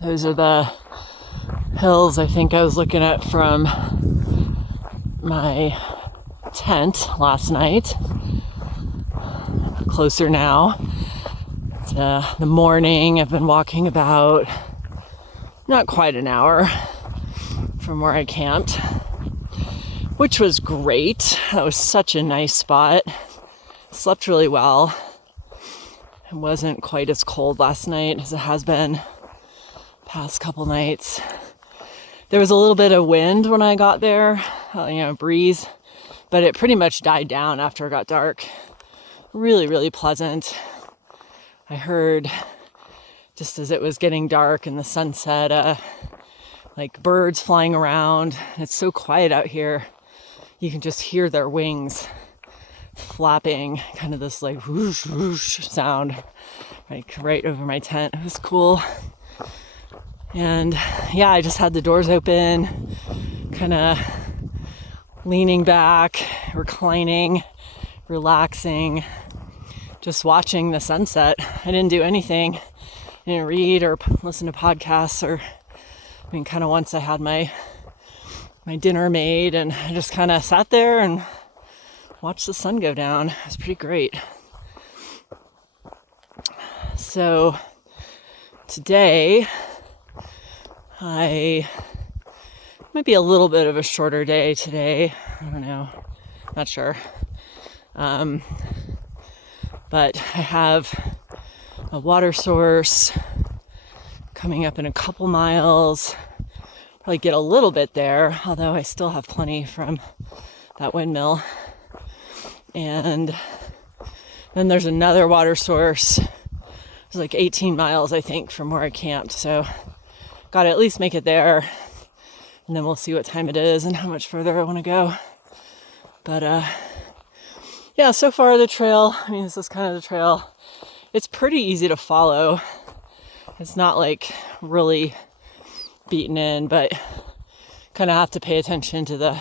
Those are the hills I think I was looking at from my tent last night. Closer now to the morning. I've been walking about not quite an hour from where I camped, which was great. That was such a nice spot. Slept really well. It wasn't quite as cold last night as it has been past couple nights. There was a little bit of wind when I got there, breeze, but it pretty much died down after it got dark. Really, really pleasant. I heard just as it was getting dark and the sunset, like birds flying around. It's so quiet out here. You can just hear their wings flapping, kind of this like whoosh whoosh sound, like right over my tent. It was cool. And yeah, I just had the doors open, kind of leaning back, reclining, relaxing, just watching the sunset. I didn't do anything. I didn't read or listen to podcasts kind of once I had my dinner made, and I just kind of sat there and watched the sun go down. It was pretty great. So today, I might be a little bit of a shorter day today. I don't know. Not sure. But I have a water source coming up in a couple miles. Probably get a little bit there, although I still have plenty from that windmill. And then there's another water source. It's like 18 miles, I think, from where I camped. So gotta at least make it there. And then we'll see what time it is and how much further I want to go. But yeah, so far the trail, this is kind of the trail. It's pretty easy to follow. It's not like really beaten in, but kind of have to pay attention to the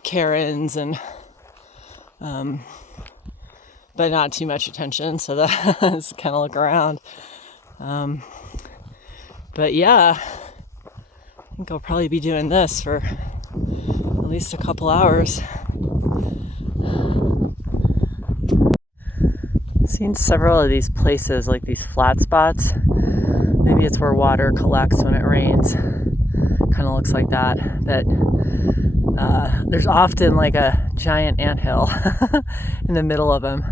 cairns and but not too much attention, so that is kind of look around. But yeah, I think I'll probably be doing this for at least a couple hours. I've seen several of these places, like these flat spots. Maybe it's where water collects when it rains. Kind of looks like that. But there's often like a giant anthill in the middle of them.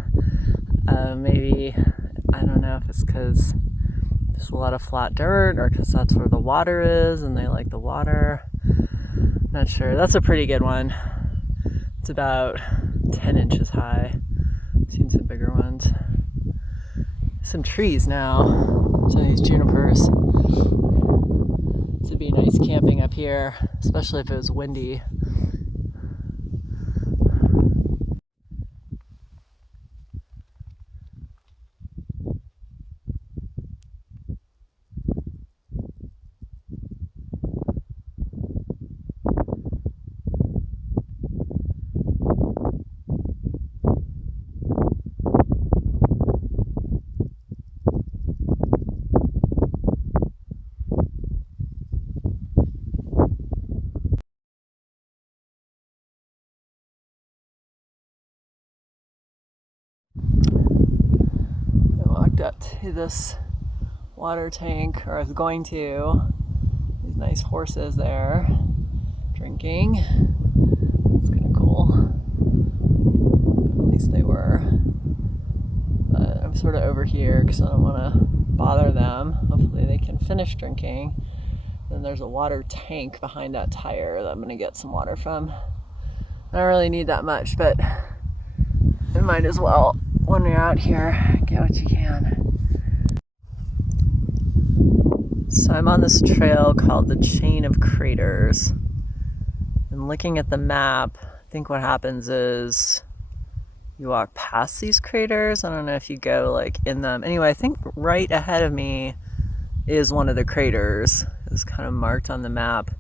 Maybe, I don't know if it's because there's a lot of flat dirt or because that's where the water is and they like the water. Not sure. That's a pretty good one. It's about 10 inches high. I've seen some bigger ones. Some trees now. Some of these junipers. This would be nice camping up here, especially if it was windy. Up to this water tank, or I was going to. These nice horses there drinking. It's kind of cool. At least they were. But I'm sort of over here because I don't want to bother them. Hopefully they can finish drinking. Then there's a water tank behind that tire that I'm going to get some water from. I don't really need that much, but I might as well, when you're out here, get what you can. So I'm on this trail called the Chain of Craters. And looking at the map, I think what happens is you walk past these craters. I don't know if you go like in them. Anyway, I think right ahead of me is one of the craters. It's kind of marked on the map.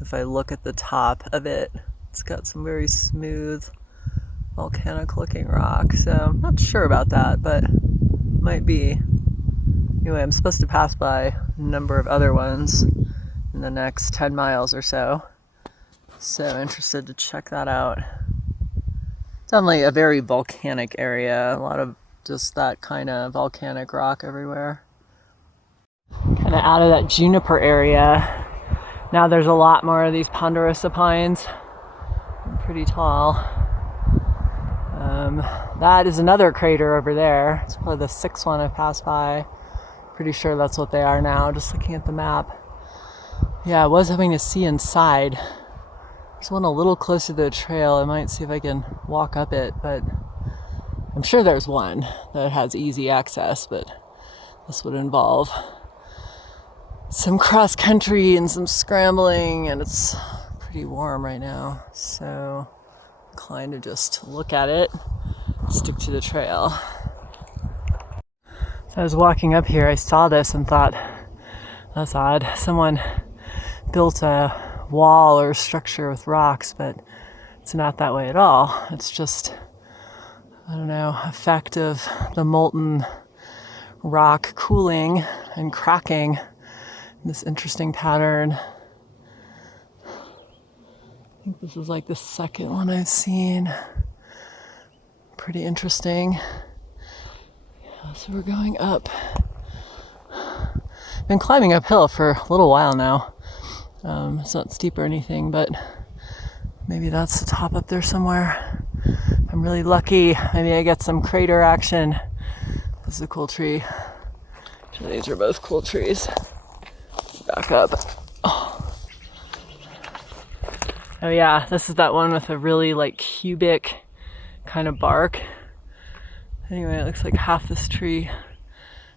If I look at the top of it, it's got some very smooth volcanic looking rock. So I'm not sure about that, but might be Anyway, I'm supposed to pass by a number of other ones in the next 10 miles or so. So interested to check that out. Definitely a very volcanic area. A lot of just that kind of volcanic rock everywhere. Kind of out of that juniper area. Now there's a lot more of these ponderosa pines. Pretty tall. That is another crater over there. It's probably the sixth one I've passed by. Pretty sure that's what they are now, just looking at the map. Yeah, I was hoping to see inside. There's one a little closer to the trail. I might see if I can walk up it, but I'm sure there's one that has easy access, but this would involve some cross country and some scrambling, and it's pretty warm right now, so I'm inclined to just look at it, stick to the trail. So I was walking up here, I saw this and thought, that's odd. Someone built a wall or structure with rocks, but it's not that way at all. It's just, I don't know, effect of the molten rock cooling and cracking in this interesting pattern. I think this is like the second one I've seen. Pretty interesting. Yeah, so we're going up. Been climbing uphill for a little while now. It's not steep or anything, but maybe that's the top up there somewhere. I'm really lucky. Maybe I get some crater action. This is a cool tree. Actually, these are both cool trees. Back up. Oh yeah, this is that one with a really like cubic kind of bark. Anyway, it looks like half this tree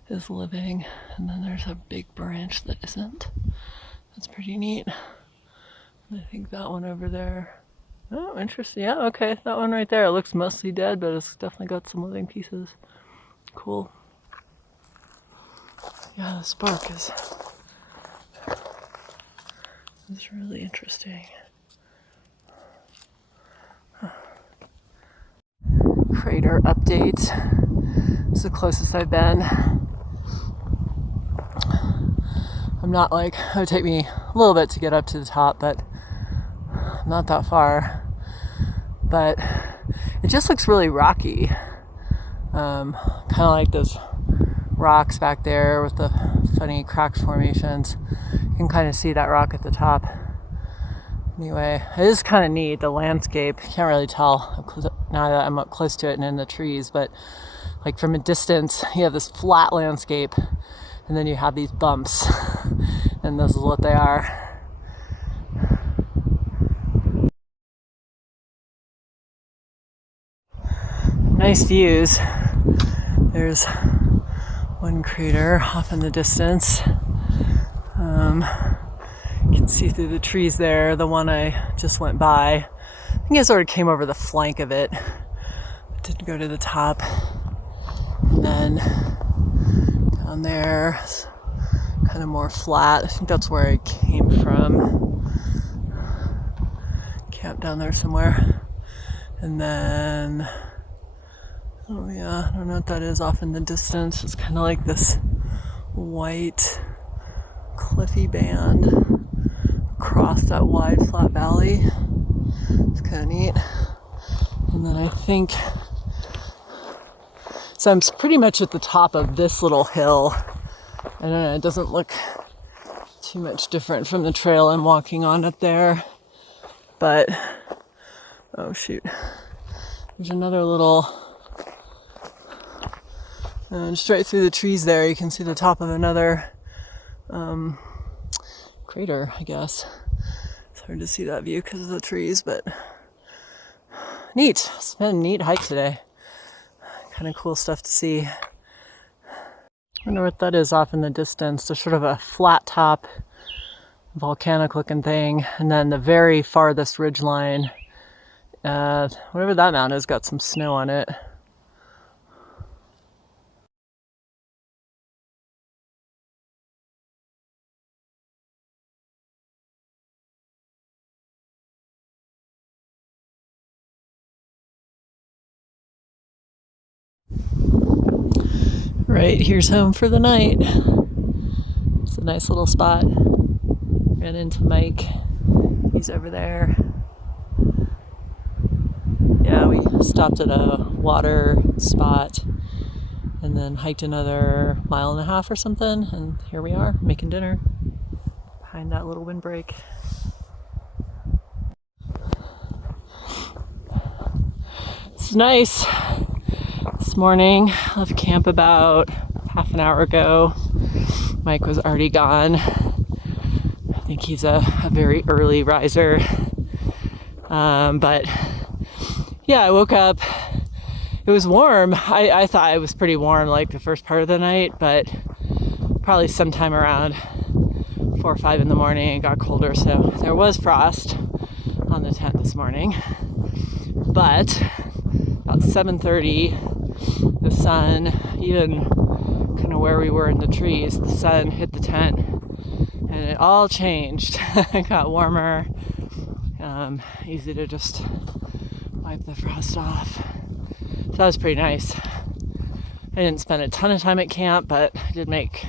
is living, and then there's a big branch that isn't. That's pretty neat. And I think that one over there. Oh, interesting. Yeah, okay, that one right there. It looks mostly dead, but it's definitely got some living pieces. Cool. Yeah, this bark is really interesting. Crater update. This is the closest I've been. I'm not like, it would take me a little bit to get up to the top, but not that far. But it just looks really rocky. Kind of like those rocks back there with the funny cracked formations. You can kind of see that rock at the top. Anyway, it is kind of neat, the landscape. You can't really tell now that I'm up close to it and in the trees, but like from a distance, you have this flat landscape, and then you have these bumps, and this is what they are. Nice views. There's one crater off in the distance. You can see through the trees there, the one I just went by. I think I sort of came over the flank of it, but didn't go to the top. And then down there, kind of more flat. I think that's where I came from. Camp down there somewhere. And then, oh yeah, I don't know what that is off in the distance. It's kind of like this white cliffy band across that wide flat valley. It's kind of neat. And then I think, so I'm pretty much at the top of this little hill. I don't know, it doesn't look too much different from the trail I'm walking on up there. But, oh shoot, there's another little, just right through the trees there, you can see the top of another crater, I guess. It's hard to see that view because of the trees, but neat. It's been a neat hike today. Kind of cool stuff to see. I wonder what that is off in the distance. There's sort of a flat top, volcanic looking thing, and then the very farthest ridge line, whatever that mountain is, got some snow on it. Right, here's home for the night. It's a nice little spot. Ran into Mike. He's over there. Yeah, we stopped at a water spot and then hiked another 1.5 miles or something, and here we are making dinner behind that little windbreak. It's nice. This morning, left camp about half an hour ago. Mike was already gone. I think he's a very early riser. But yeah, I woke up. It was warm. I thought it was pretty warm like the first part of the night, but probably sometime around 4 or 5 in the morning it got colder, so there was frost on the tent this morning. But about 7:30, the sun, even kind of where we were in the trees, the sun hit the tent and it all changed. It got warmer, easy to just wipe the frost off. So that was pretty nice. I didn't spend a ton of time at camp, but I did make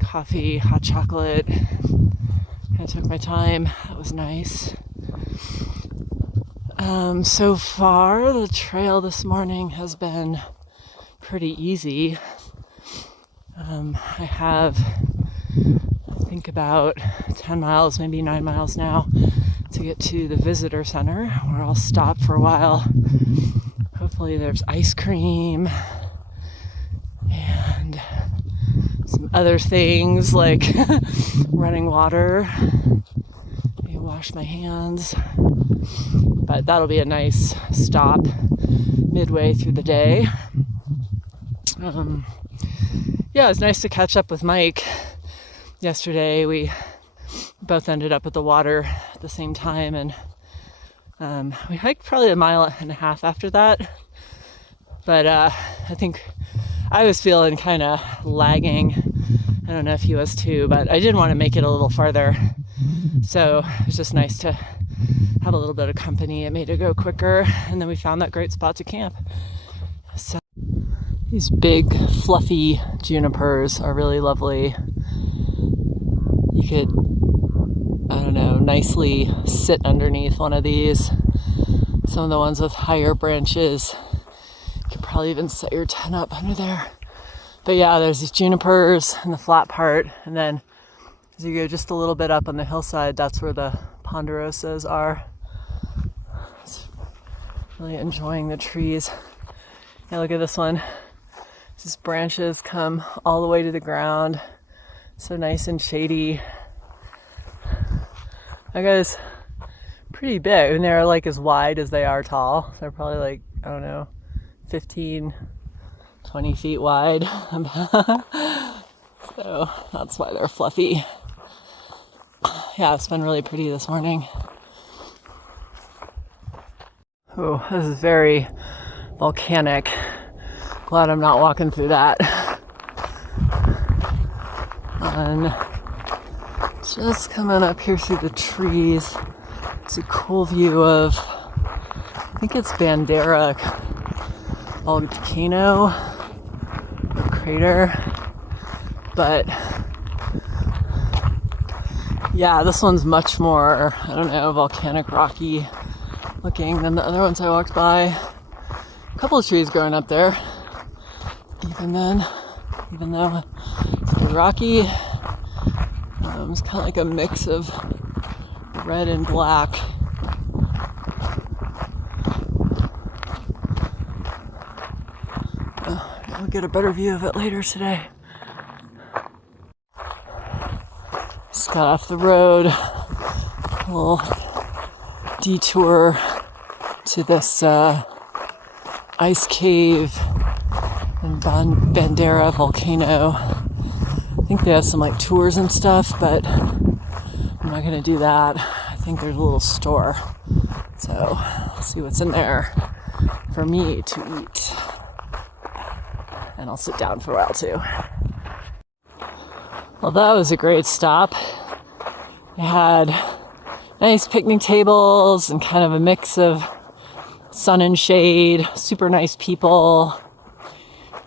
coffee, hot chocolate. I took my time. That was nice. So far, the trail this morning has been pretty easy. I have, I think, about 10 miles, maybe 9 miles now to get to the visitor center, where I'll stop for a while. Hopefully there's ice cream and some other things like running water. Maybe wash my hands. But that'll be a nice stop midway through the day. Yeah, it was nice to catch up with Mike. Yesterday we both ended up at the water at the same time, and we hiked probably 1.5 miles after that. But I think I was feeling kind of lagging. I don't know if he was too, but I did want to make it a little farther. So it was just nice to have a little bit of company. It made it go quicker, and then we found that great spot to camp. So these big fluffy junipers are really lovely. You could, I don't know, nicely sit underneath one of these. Some of the ones with higher branches, you could probably even set your tent up under there. But yeah, there's these junipers in the flat part, and then as you go just a little bit up on the hillside, that's where the ponderosas are. It's really enjoying the trees. Yeah, look at this one. These branches come all the way to the ground. So nice and shady. That guy's pretty big, and they're like as wide as they are tall. They're probably like, I don't know, 15, 20 feet wide. So that's why they're fluffy. Yeah, it's been really pretty this morning. Oh, this is very volcanic. Glad I'm not walking through that. And just coming up here through the trees, it's a cool view of, I think it's Bandera volcano or crater, but yeah, this one's much more, I don't know, volcanic rocky looking than the other ones I walked by. A couple of trees growing up there. Even though it's pretty rocky, it's kind of like a mix of red and black. I'll get a better view of it later today. Just got off the road, a little detour to this ice cave and Bandera volcano. I think they have some like tours and stuff, but I'm not gonna do that. I think there's a little store, so I'll see what's in there for me to eat, and I'll sit down for a while too. Well, that was a great stop. They had nice picnic tables and kind of a mix of sun and shade, super nice people.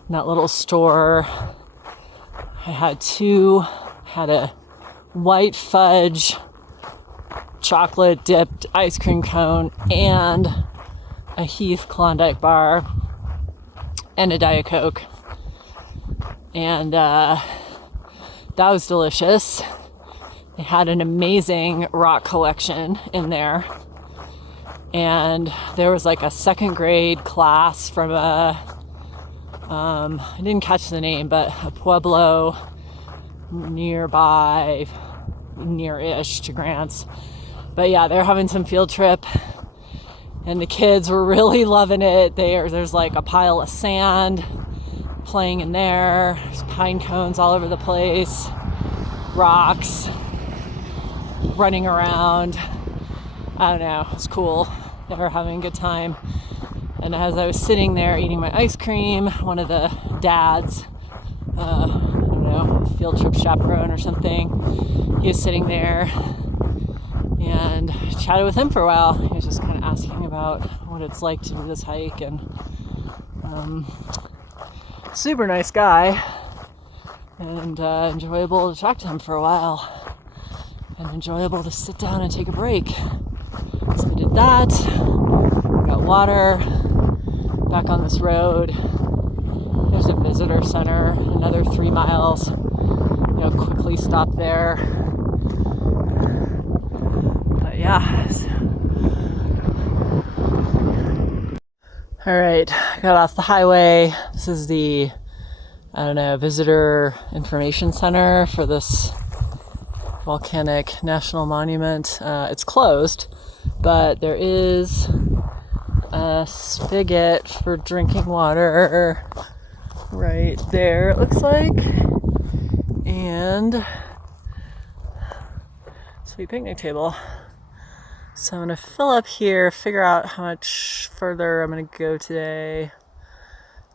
in that little store. I had a white fudge chocolate dipped ice cream cone and a Heath Klondike bar and a Diet Coke. And that was delicious. They had an amazing rock collection in there. And there was like a second grade class from I didn't catch the name, but a pueblo nearby, near-ish to Grants. But yeah, they're having some field trip and the kids were really loving it. There's like a pile of sand playing in there. There's pine cones all over the place, rocks, running around. I don't know, it's cool. They were having a good time. And as I was sitting there eating my ice cream, one of the dads, I don't know, field trip chaperone or something, he was sitting there and chatted with him for a while. He was just kind of asking about what it's like to do this hike, and super nice guy, and enjoyable to talk to him for a while, and enjoyable to sit down and take a break. So we did that, we got water, back on this road. There's a visitor center, another 3 miles. Quickly stop there. But yeah. All right, got off the highway. This is the, visitor information center for this volcanic national monument. It's closed, but there is a spigot for drinking water right there, it looks like, and sweet picnic table. So I'm going to fill up here, figure out how much further I'm going to go today,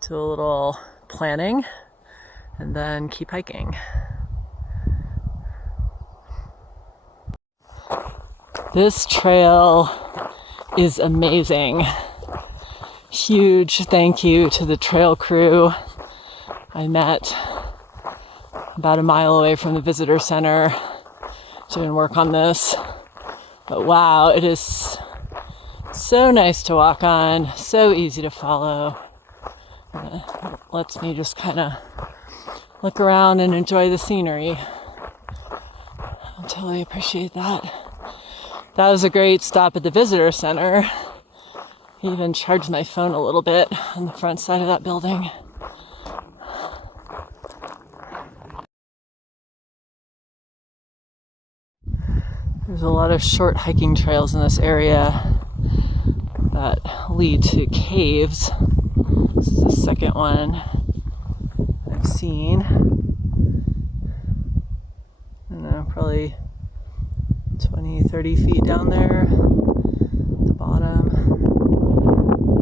do a little planning, and then keep hiking. This trail is amazing. Huge thank you to the trail crew I met about a mile away from the visitor center doing work on this. But wow, it is so nice to walk on, so easy to follow. It lets me just kind of look around and enjoy the scenery. I totally appreciate that. That was a great stop at the visitor center. He even charged my phone a little bit on the front side of that building. There's a lot of short hiking trails in this area that lead to caves. This is the second one I've seen. I don't know, probably 20, 30 feet down there at the bottom.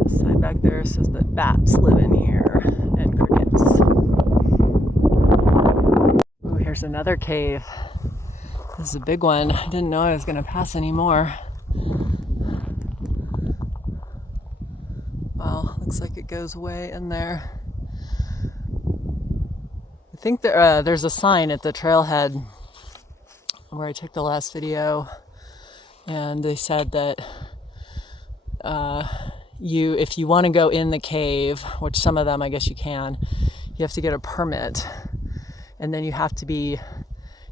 The sign back there says that bats live in here and crickets. Ooh, here's another cave. This is a big one. I didn't know I was going to pass any more. Wow, looks like it goes way in there. I think there's a sign at the trailhead where I took the last video, and they said that if you want to go in the cave, which some of them I guess you can, you have to get a permit, and then you have to be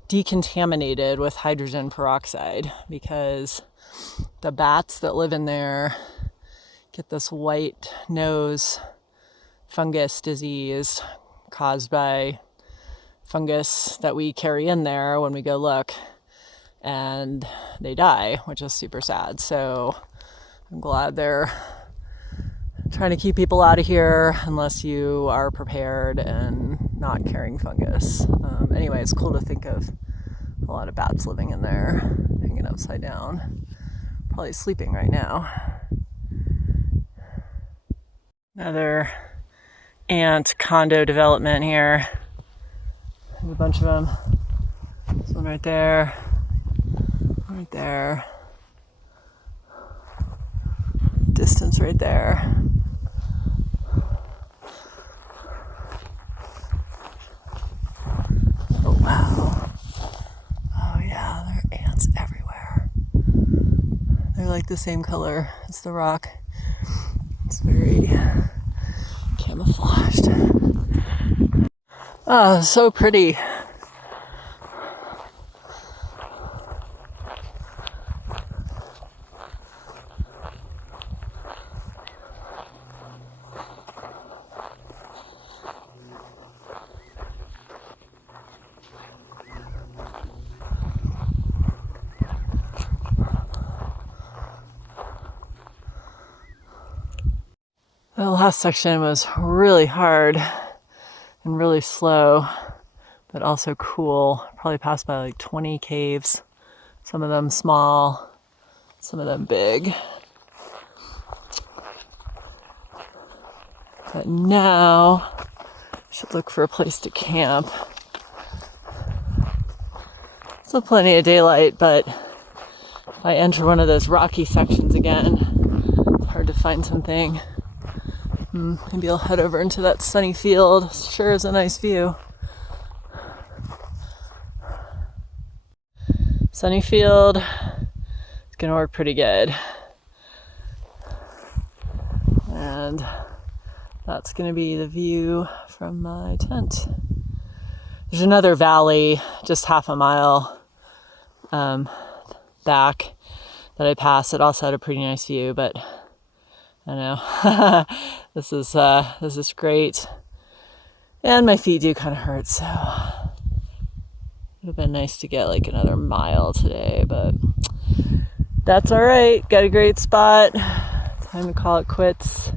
decontaminated with hydrogen peroxide, because the bats that live in there get this white nose fungus disease caused by fungus that we carry in there when we go look, and they die, which is super sad. So I'm glad they're trying to keep people out of here unless you are prepared and not carrying fungus. Anyway, it's cool to think of a lot of bats living in there, hanging upside down, probably sleeping right now. Another ant condo development here. There's a bunch of them. This one right there, right there, distance right there. like the same color as the rock. It's very camouflaged. Oh, so pretty. The last section was really hard and really slow, but also cool. Probably passed by like 20 caves, some of them small, some of them big. But now I should look for a place to camp. Still plenty of daylight, but if I enter one of those rocky sections again, it's hard to find something. Maybe I'll head over into that sunny field. Sure is a nice view. Sunny field. It's gonna work pretty good. And that's gonna be the view from my tent. There's another valley just half a mile back that I passed. It also had a pretty nice view, but I know this is great, and my feet do kind of hurt, so it would have been nice to get like another mile today, but that's all right. Got a great spot. Time to call it quits.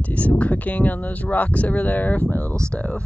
Do some cooking on those rocks over there with my little stove.